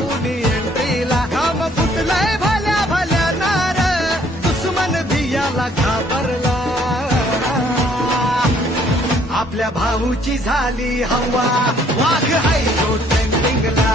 भाऊनी एंट्रीला काम फुटलंय भल्या भल्या नार दुश्मन भियाला घाबरला आपल्या भाऊची झाली हवा वाघ हाय जो ट्रेंडिंगला